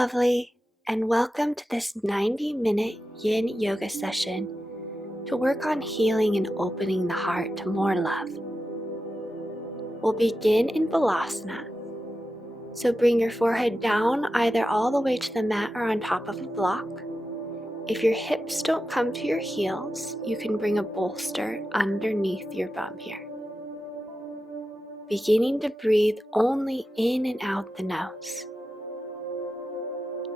lovely, and welcome to this 90-minute yin yoga session to work on healing and opening the heart to more love. We'll begin in Balasana, so bring your forehead down either all the way to the mat or on top of a block. If your hips don't come to your heels, you can bring a bolster underneath your bum here. Beginning to breathe only in and out the nose.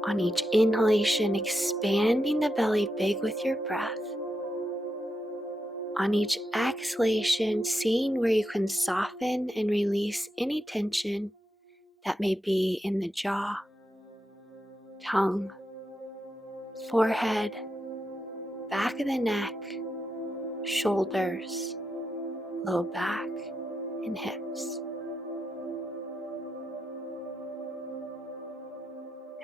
On each inhalation, expanding the belly big with your breath. On each exhalation, seeing where you can soften and release any tension that may be in the jaw, tongue, forehead, back of the neck, shoulders, low back, and hips.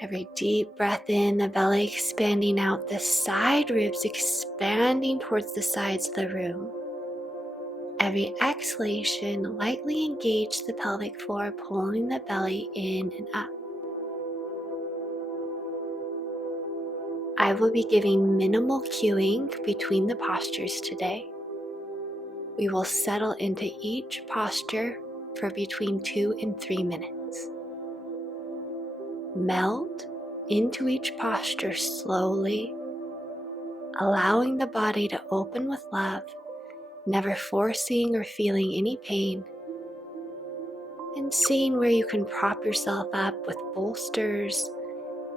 Every deep breath in, the belly expanding out, the side ribs expanding towards the sides of the room. Every exhalation, lightly engage the pelvic floor, pulling the belly in and up. I will be giving minimal cueing between the postures today. We will settle into each posture for between 2 and 3 minutes. Melt into each posture slowly, allowing the body to open with love, never forcing or feeling any pain, and seeing where you can prop yourself up with bolsters,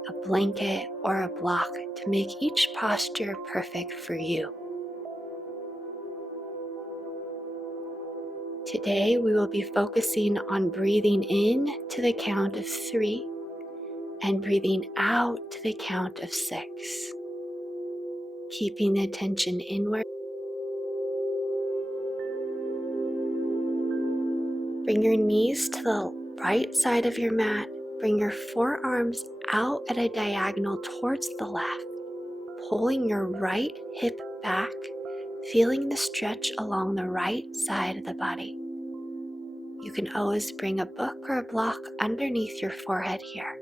a blanket, or a block to make each posture perfect for you. Today we will be focusing on breathing in to the count of 3 and breathing out to the count of 6. Keeping the attention inward. Bring your knees to the right side of your mat. Bring your forearms out at a diagonal towards the left, pulling your right hip back, feeling the stretch along the right side of the body. You can always bring a book or a block underneath your forehead here.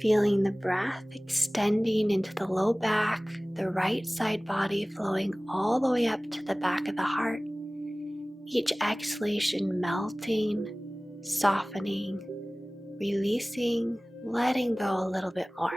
Feeling the breath extending into the low back, the right side body flowing all the way up to the back of the heart. Each exhalation melting, softening, releasing, letting go a little bit more.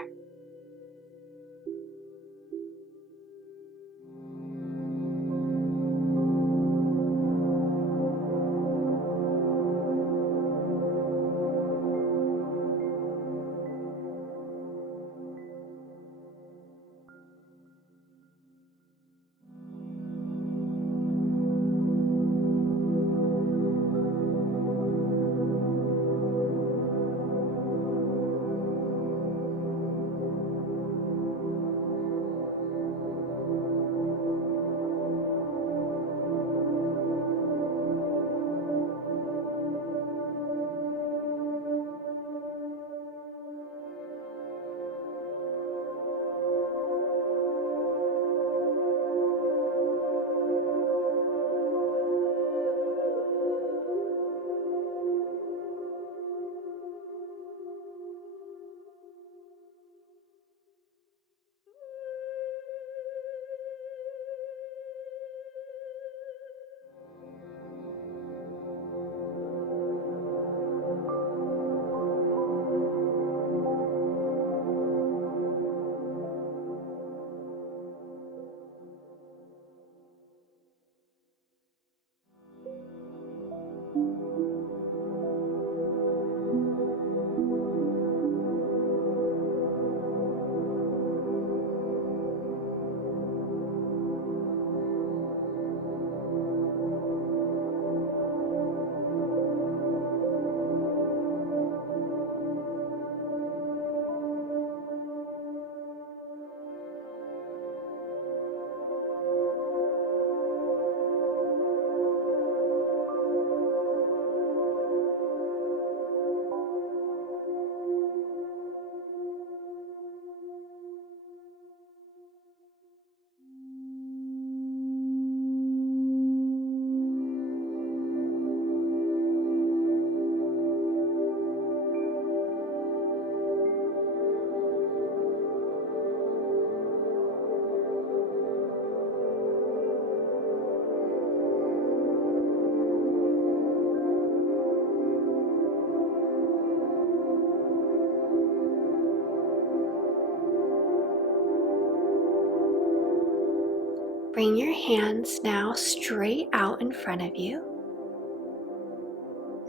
Bring your hands now straight out in front of you.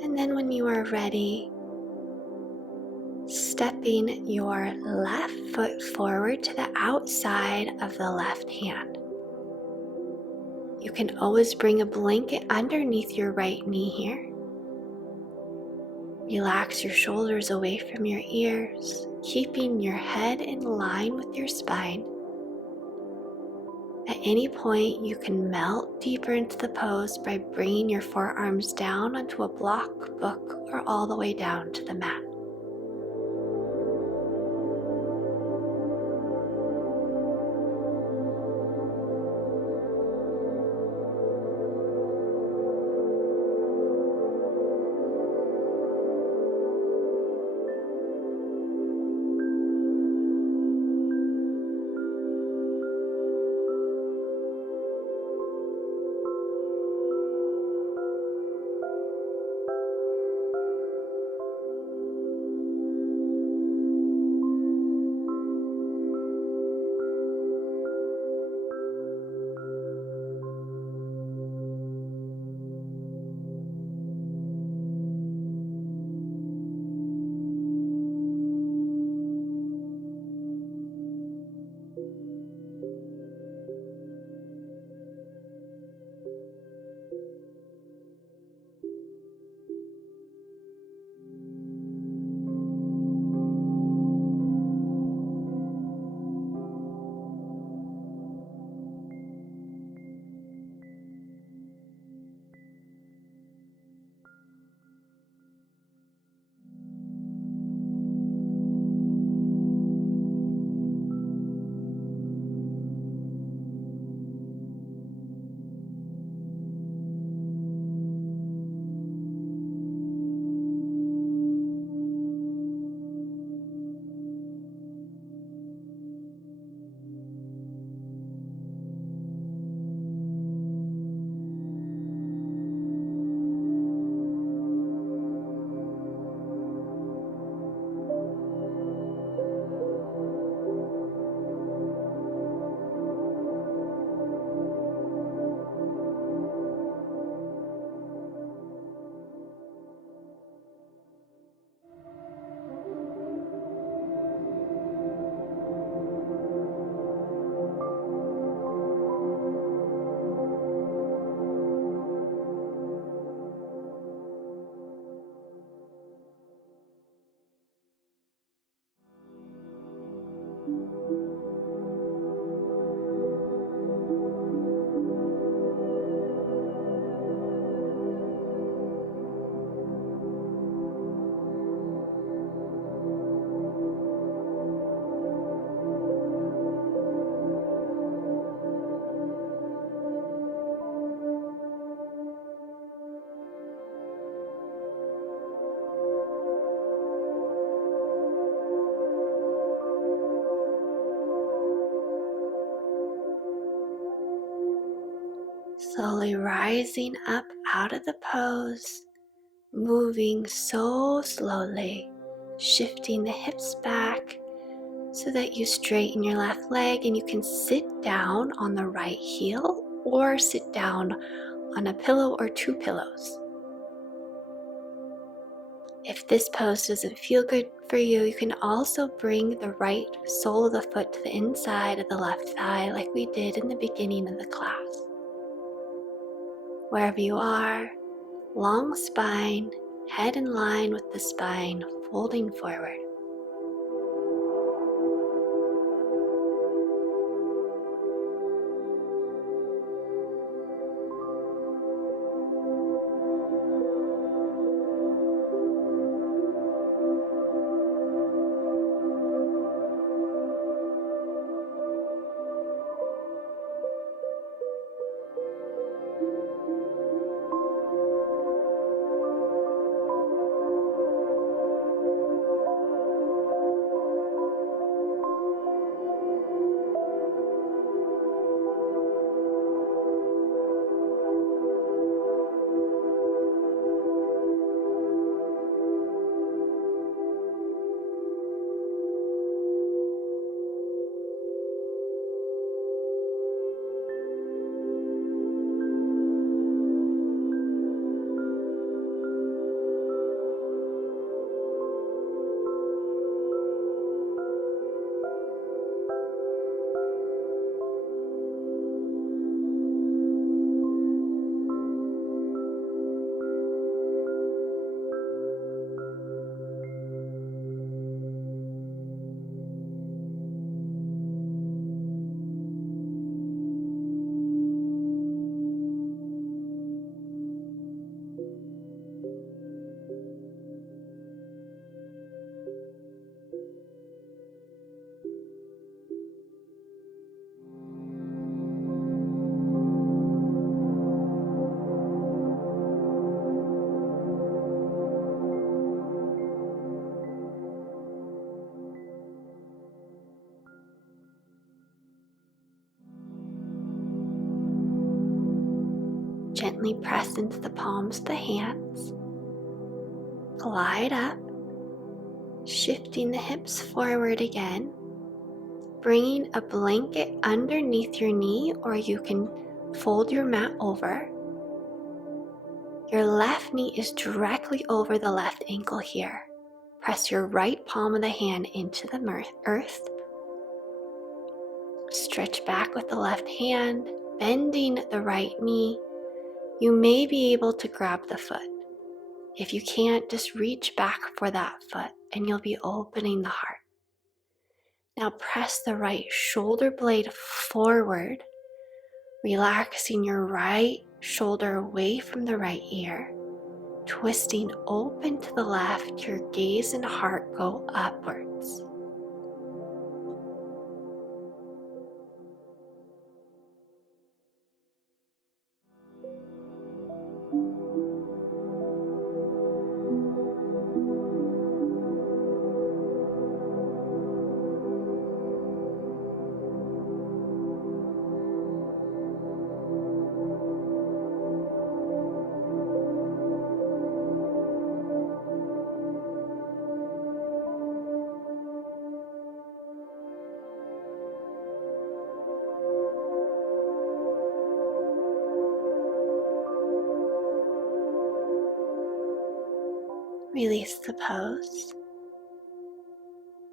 And then when you are ready, stepping your left foot forward to the outside of the left hand. You can always bring a blanket underneath your right knee here. Relax your shoulders away from your ears, keeping your head in line with your spine. At any point, you can melt deeper into the pose by bringing your forearms down onto a block, book, or all the way down to the mat. Slowly rising up out of the pose, moving so slowly, shifting the hips back so that you straighten your left leg and you can sit down on the right heel or sit down on a pillow or two pillows. If this pose doesn't feel good for you, you can also bring the right sole of the foot to the inside of the left thigh like we did in the beginning of the class. Wherever you are, long spine, head in line with the spine, folding forward. gently press into the palms of the hands. Glide up, shifting the hips forward again, bringing a blanket underneath your knee, or you can fold your mat over. Your left knee is directly over the left ankle here. Press your right palm of the hand into the earth. Stretch back with the left hand, bending the right knee. You may be able to grab the foot. If you can't, just reach back for that foot and you'll be opening the heart. Now press the right shoulder blade forward, relaxing your right shoulder away from the right ear. Twisting open to the left, your gaze and heart go upwards. Release the pose.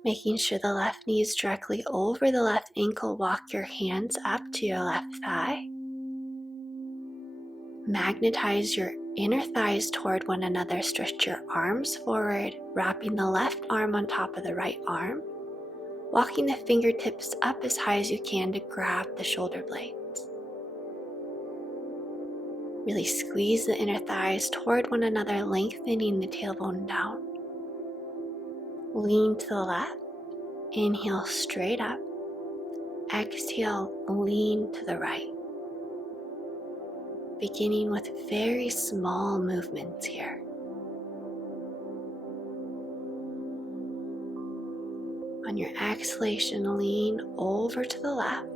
Making sure the left knee is directly over the left ankle, walk your hands up to your left thigh. Magnetize your inner thighs toward one another. Stretch your arms forward, wrapping the left arm on top of the right arm. Walking the fingertips up as high as you can to grab the shoulder blades. Really squeeze the inner thighs toward one another, lengthening the tailbone down. Lean to the left. Inhale straight up. Exhale, lean to the right. Beginning with very small movements here. On your exhalation, lean over to the left.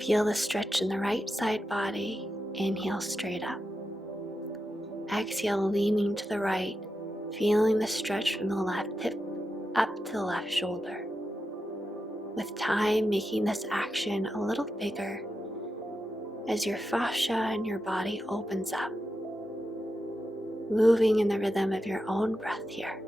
Feel the stretch in the right side body. Inhale straight up. Exhale, leaning to the right, feeling the stretch from the left hip up to the left shoulder. With time, making this action a little bigger as your fascia and your body opens up, moving in the rhythm of your own breath here.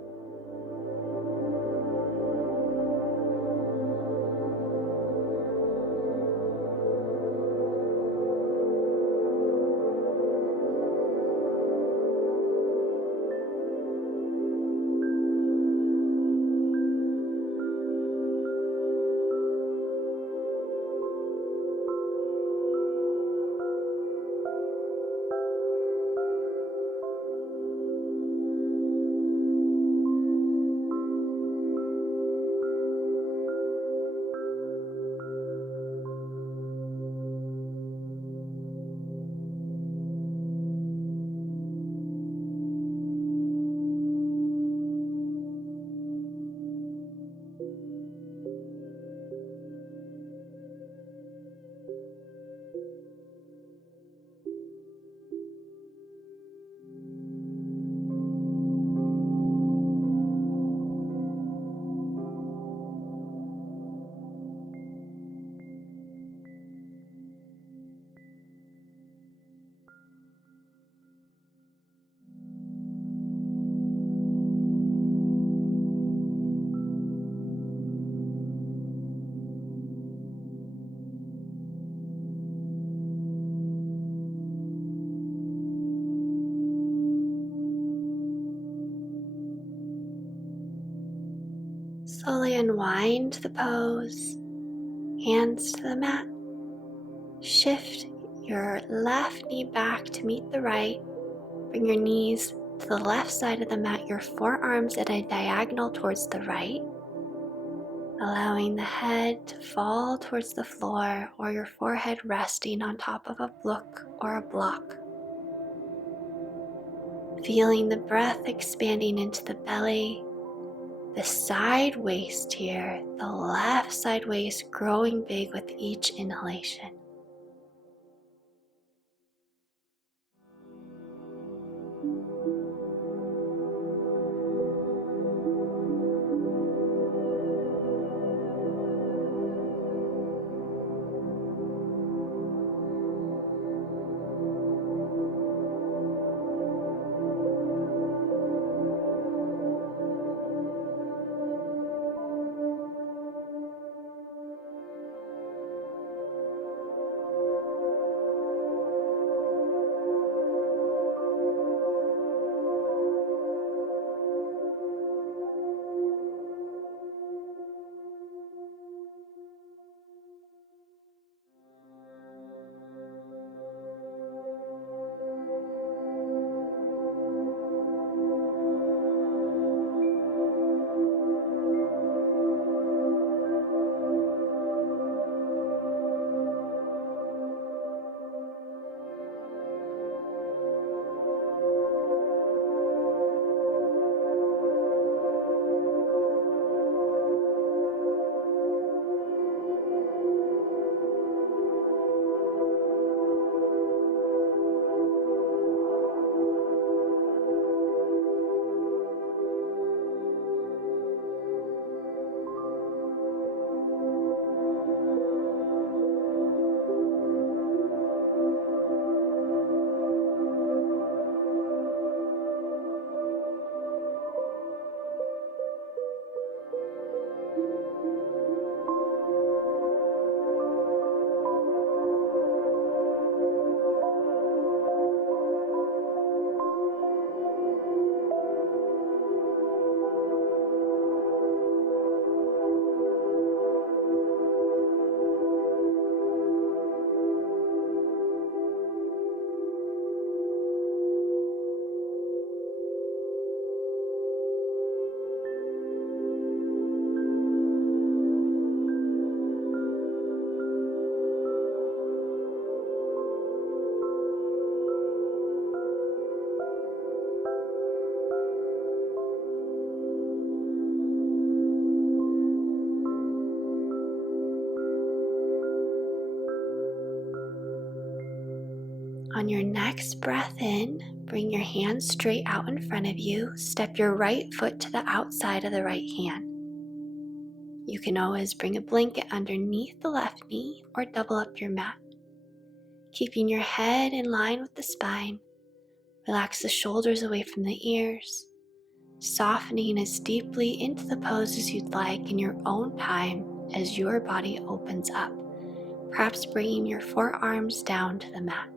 Slowly unwind the pose, hands to the mat. Shift your left knee back to meet the right. Bring your knees to the left side of the mat, your forearms at a diagonal towards the right, allowing the head to fall towards the floor or your forehead resting on top of a book or a block. Feeling the breath expanding into the belly, the side waist here, the left side waist growing big with each inhalation. On your next breath in, bring your hands straight out in front of you. Step your right foot to the outside of the right hand. You can always bring a blanket underneath the left knee or double up your mat. Keeping your head in line with the spine, relax the shoulders away from the ears, softening as deeply into the pose as you'd like in your own time as your body opens up, perhaps bringing your forearms down to the mat.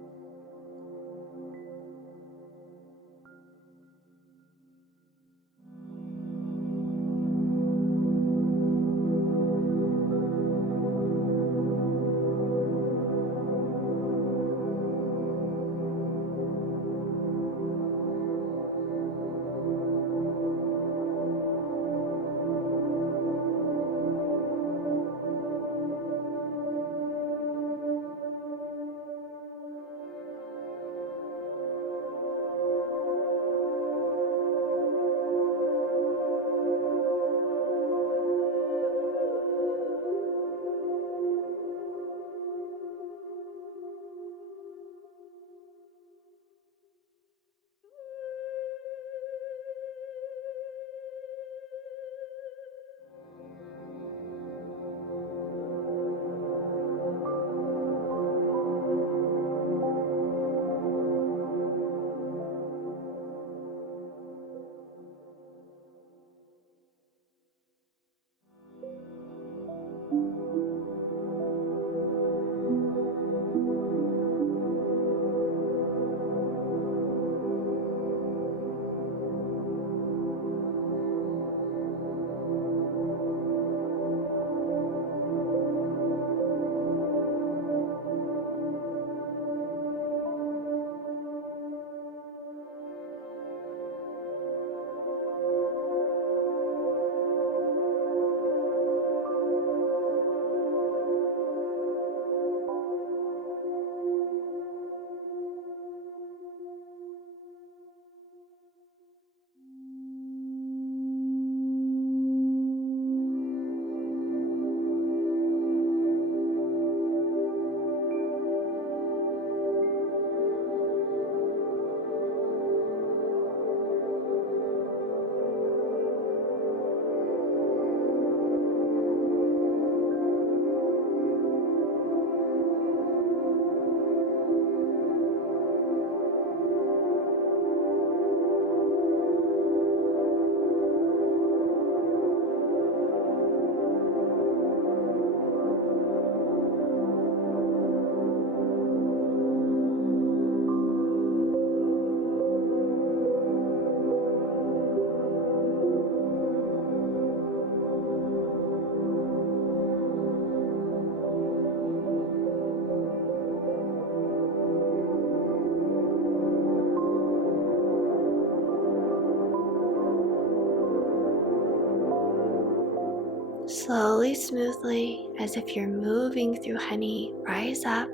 Slowly, smoothly, as if you're moving through honey, rise up,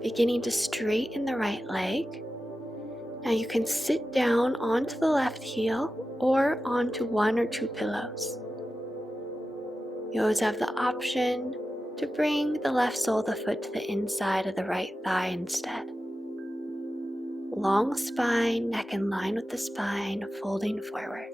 beginning to straighten the right leg. Now you can sit down onto the left heel or onto one or two pillows. You always have the option to bring the left sole of the foot to the inside of the right thigh instead. Long spine, neck in line with the spine, folding forward.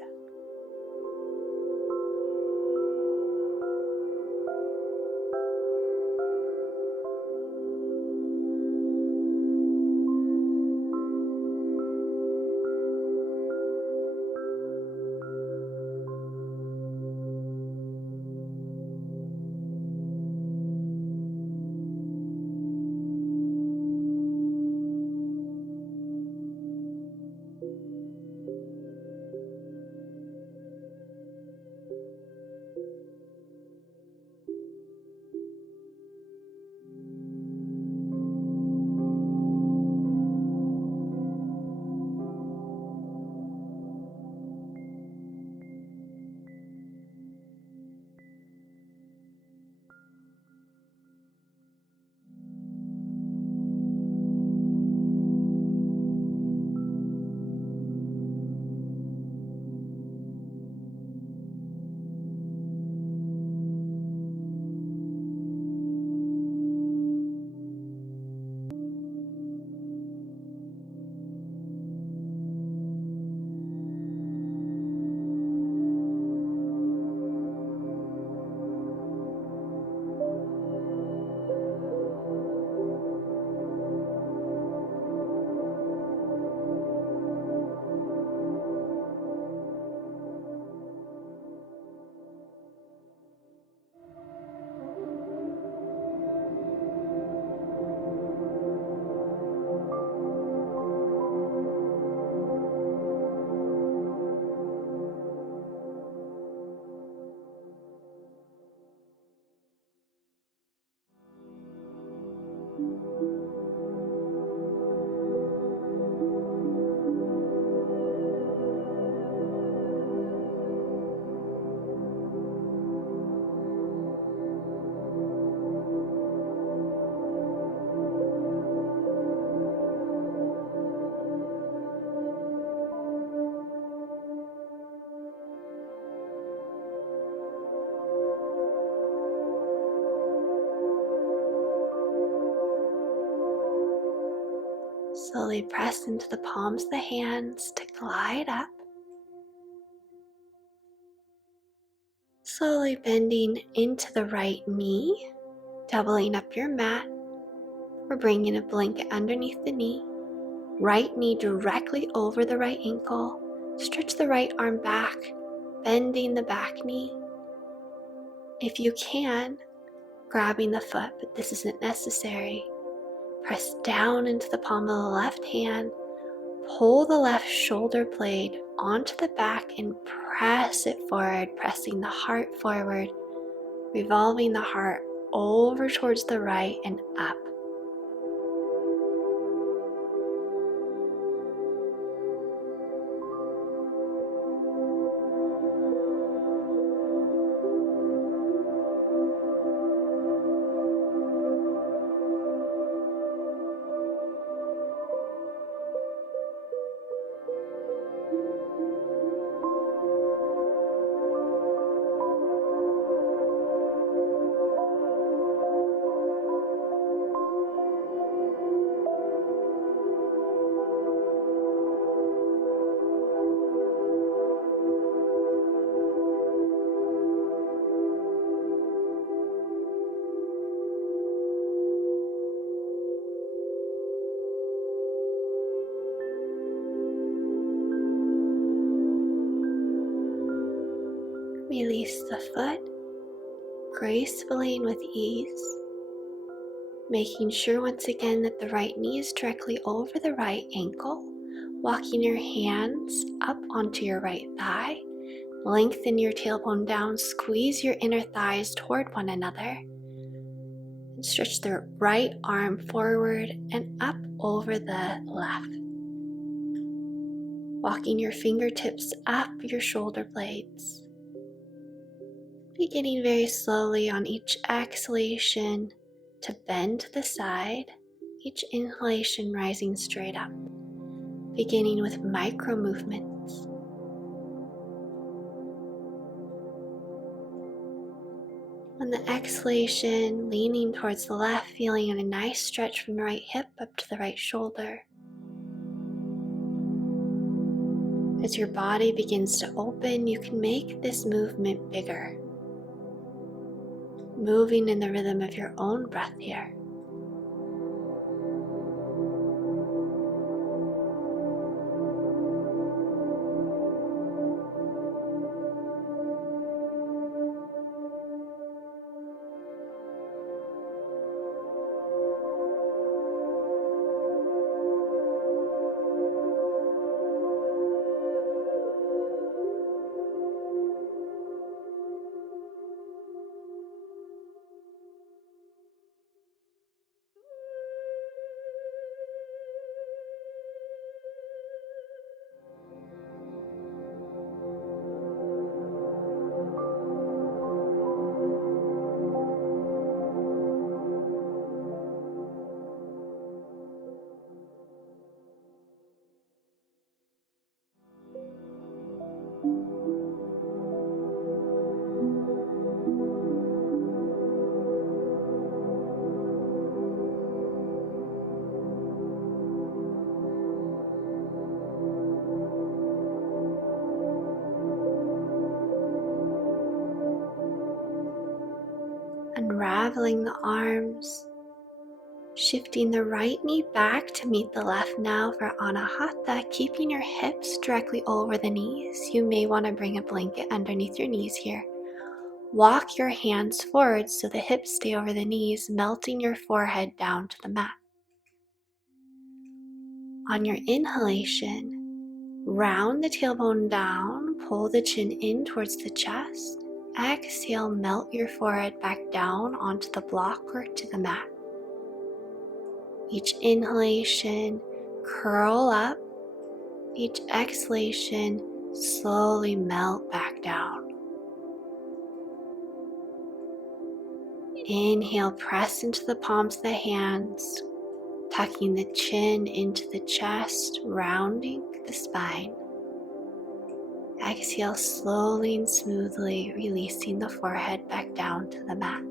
Slowly press into the palms of the hands to glide up. Slowly bending into the right knee, doubling up your mat, or bringing a blanket underneath the knee. Right knee directly over the right ankle. Stretch the right arm back, bending the back knee. If you can, grabbing the foot, but this isn't necessary. Press down into the palm of the left hand. Pull the left shoulder blade onto the back and press it forward, pressing the heart forward, revolving the heart over towards the right and up. Release the foot gracefully and with ease, making sure once again that the right knee is directly over the right ankle, walking your hands up onto your right thigh, lengthen your tailbone down, squeeze your inner thighs toward one another, and stretch the right arm forward and up over the left. Walking your fingertips up your shoulder blades. Beginning very slowly on each exhalation to bend to the side, each inhalation rising straight up, beginning with micro movements. On the exhalation, leaning towards the left, feeling a nice stretch from the right hip up to the right shoulder. As your body begins to open, you can make this movement bigger, moving in the rhythm of your own breath here. Unraveling the arms, shifting the right knee back to meet the left now for Anahata, keeping your hips directly over the knees. You may want to bring a blanket underneath your knees here. Walk your hands forward so the hips stay over the knees, melting your forehead down to the mat. On your inhalation, round the tailbone down, pull the chin in towards the chest. Exhale, melt your forehead back down onto the block or to the mat. Each inhalation, curl up. Each exhalation, slowly melt back down. Inhale, press into the palms of the hands, tucking the chin into the chest, rounding the spine. Exhale slowly and smoothly, releasing the forehead back down to the mat.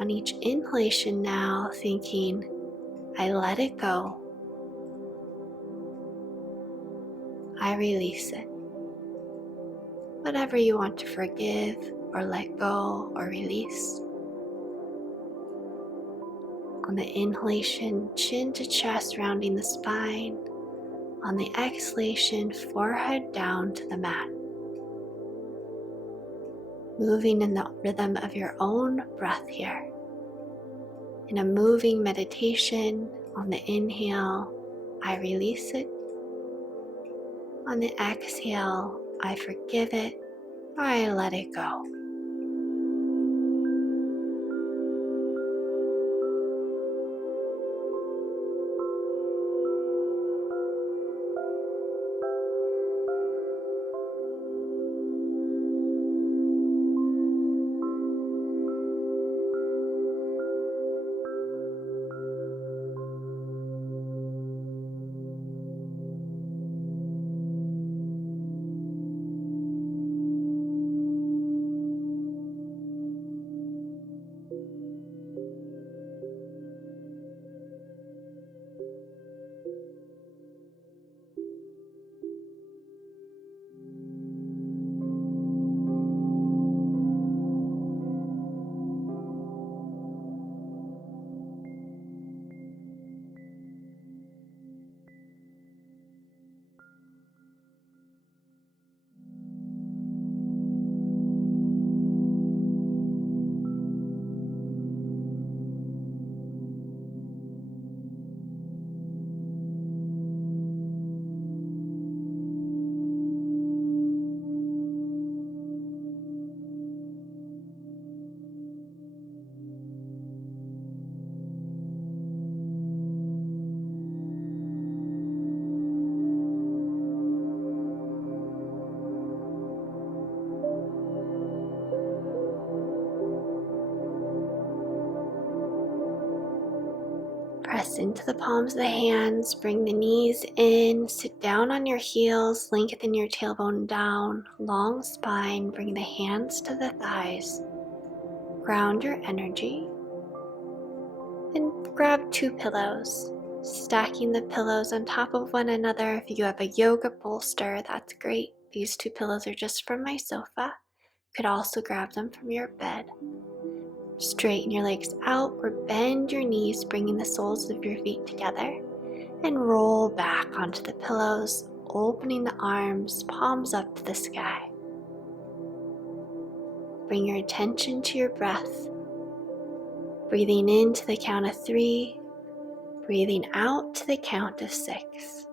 On each inhalation now, thinking, I let it go. I release it. Whatever you want to forgive or let go or release. On the inhalation, chin to chest rounding the spine. On the exhalation, forehead down to the mat. Moving in the rhythm of your own breath here. In a moving meditation, on the inhale, I release it. On the exhale, I forgive it or I let it go. Press into the palms of the hands, bring the knees in, sit down on your heels, lengthen your tailbone down, long spine, bring the hands to the thighs, ground your energy, and grab 2 pillows, stacking the pillows on top of one another. If you have a yoga bolster, that's great. These 2 pillows are just from my sofa. You could also grab them from your bed. Straighten your legs out or bend your knees, bringing the soles of your feet together, and roll back onto the pillows, opening the arms, palms up to the sky. Bring your attention to your breath, breathing in to the count of 3, breathing out to the count of 6.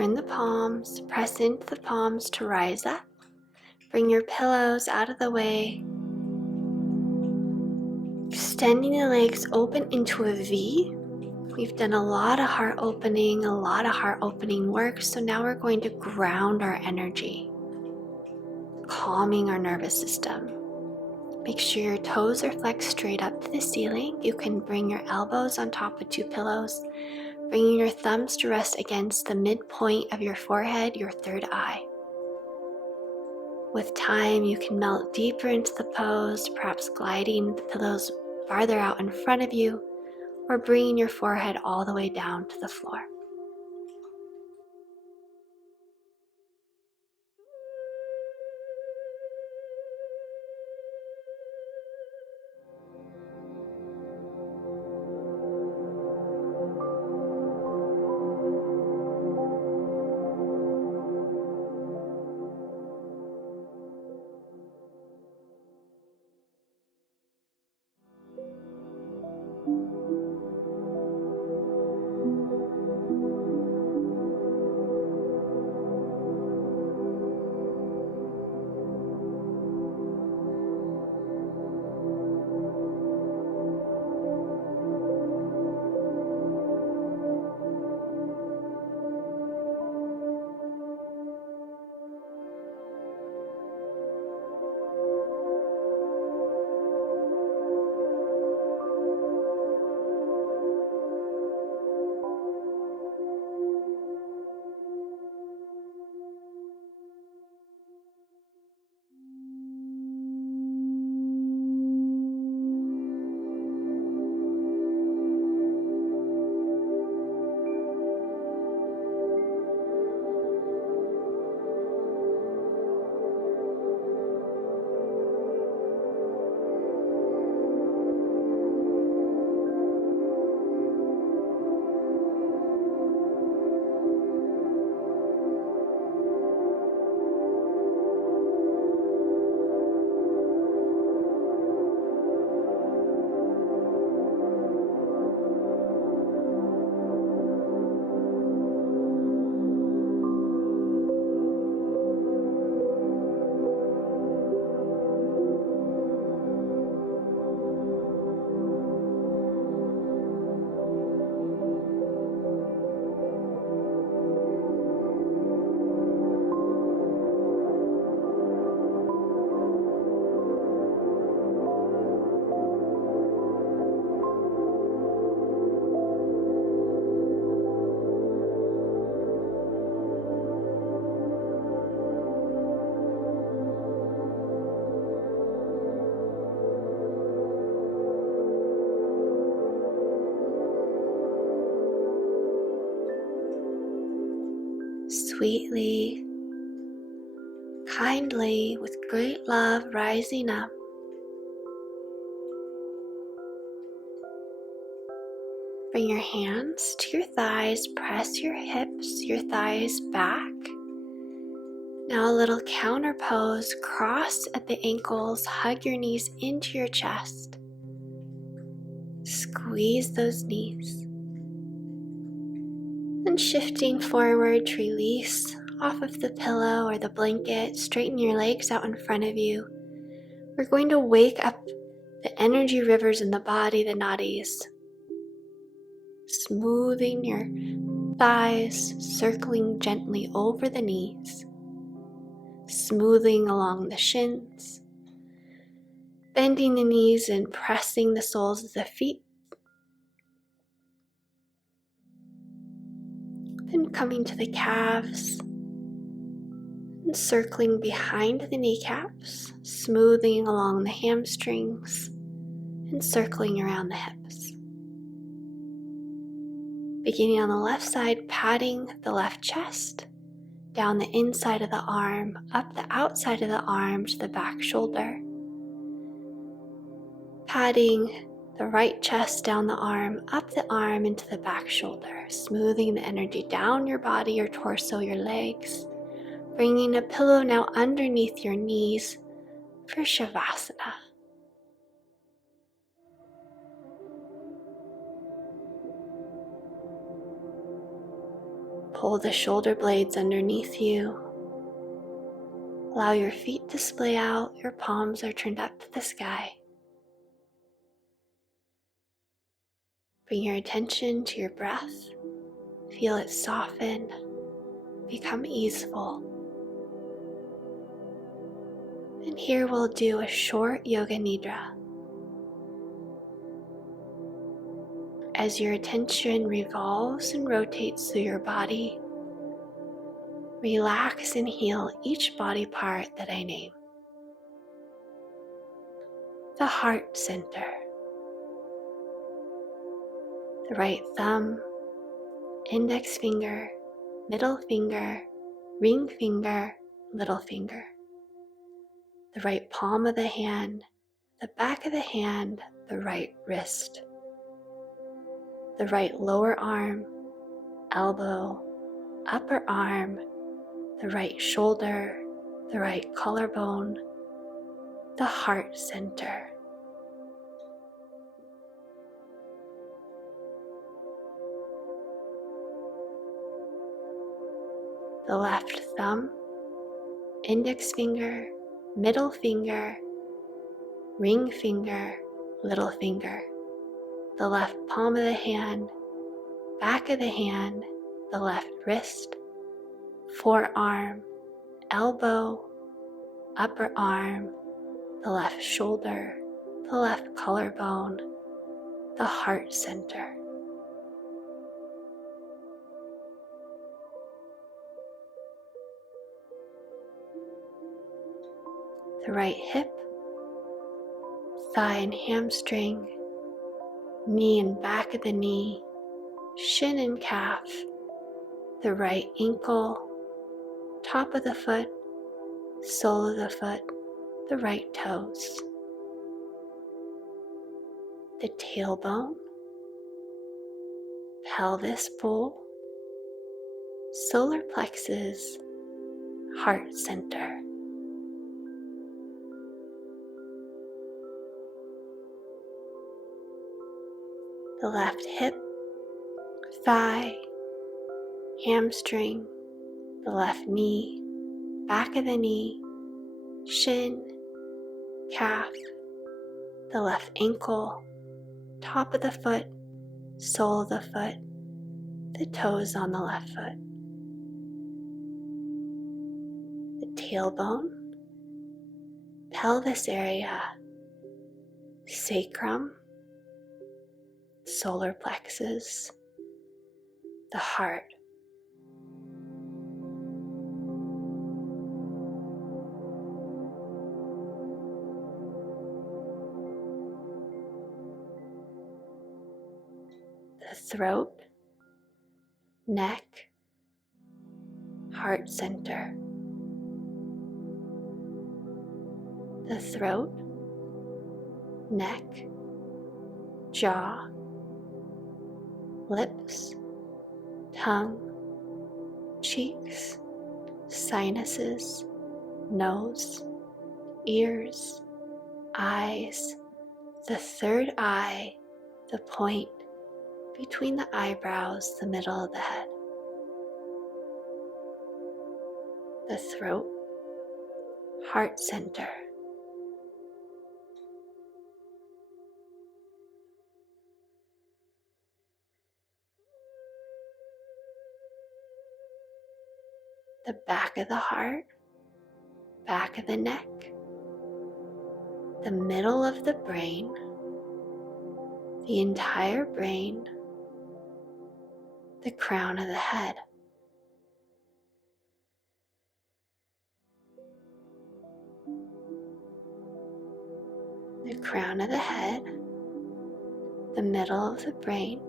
turn the palms, press into the palms to rise up. Bring your pillows out of the way. Extending the legs open into a V. We've done a lot of heart opening work, so now we're going to ground our energy, calming our nervous system. Make sure your toes are flexed straight up to the ceiling. You can bring your elbows on top of two pillows, bringing your thumbs to rest against the midpoint of your forehead, your third eye. With time, you can melt deeper into the pose, perhaps gliding the pillows farther out in front of you, or bringing your forehead all the way down to the floor. Sweetly, kindly, with great love rising up. Bring your hands to your thighs, press your hips, your thighs back. Now a little counter pose, cross at the ankles, hug your knees into your chest. Squeeze those knees. And shifting forward to release off of the pillow or the blanket, straighten your legs out in front of you. We're going to wake up the energy rivers in the body, the nadis. Smoothing your thighs, circling gently over the knees. Smoothing along the shins. Bending the knees and pressing the soles of the feet. Then coming to the calves and circling behind the kneecaps, smoothing along the hamstrings and circling around the hips. Beginning on the left side, patting the left chest, down the inside of the arm, up the outside of the arm to the back shoulder. Patting the right chest down the arm, up the arm into the back shoulder, smoothing the energy down your body, your torso, your legs. Bringing a pillow now underneath your knees for Shavasana. Pull the shoulder blades underneath you. Allow your feet to splay out, your palms are turned up to the sky. Bring your attention to your breath. Feel it soften, become easeful. And here we'll do a short yoga nidra. As your attention revolves and rotates through your body, relax and heal each body part that I name. The heart center, the right thumb, index finger, middle finger, ring finger, little finger. The right palm of the hand, the back of the hand, the right wrist. The right lower arm, elbow, upper arm, the right shoulder, the right collarbone, the heart center. The left thumb, index finger, middle finger, ring finger, little finger. The left palm of the hand, back of the hand, the left wrist, forearm, elbow, upper arm, the left shoulder, the left collarbone, the heart center. The right hip, thigh and hamstring, knee and back of the knee, shin and calf, the right ankle, top of the foot, sole of the foot, the right toes. The tailbone, pelvis bowl, solar plexus, heart center. The left hip, thigh, hamstring, the left knee, back of the knee, shin, calf, the left ankle, top of the foot, sole of the foot, the toes on the left foot. The tailbone, pelvis area, sacrum, solar plexus, the heart. The throat, neck, heart center. The throat, neck, jaw, lips, tongue, cheeks, sinuses, nose, ears, eyes, the third eye, the point between the eyebrows, the middle of the head. The throat, heart center. The back of the heart, back of the neck, the middle of the brain, the entire brain, the crown of the head. The crown of the head, the middle of the brain,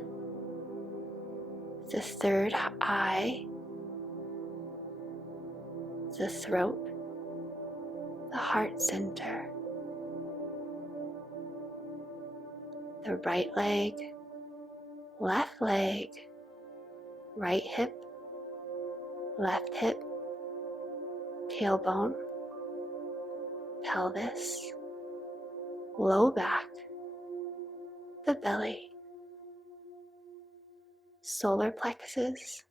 the third eye, the throat, the heart center, the right leg, right hip, left hip, tailbone, pelvis, low back, the belly, solar plexus,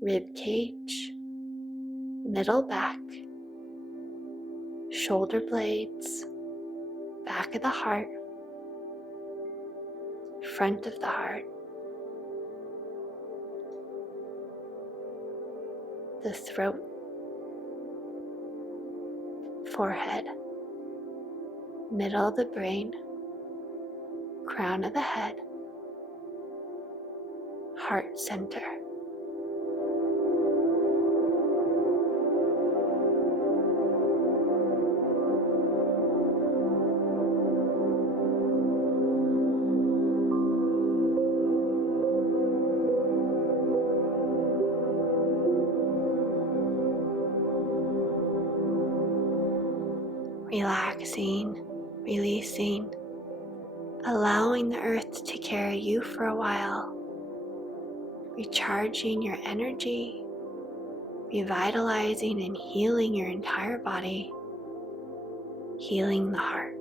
rib cage, middle back, shoulder blades, back of the heart, front of the heart, the throat, forehead, middle of the brain, crown of the head, heart center. Relaxing, releasing, allowing the earth to take care of you for a while, recharging your energy, revitalizing and healing your entire body, healing the heart.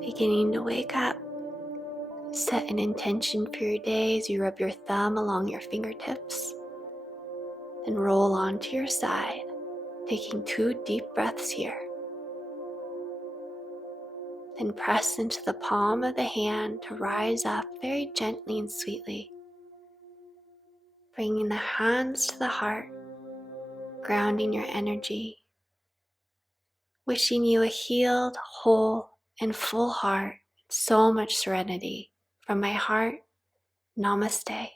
Beginning to wake up, set an intention for your day as you rub your thumb along your fingertips, then roll onto your side, taking 2 deep breaths here. Then press into the palm of the hand to rise up very gently and sweetly, bringing the hands to the heart, grounding your energy, wishing you a healed, whole, and full heart, so much serenity. From my heart, namaste.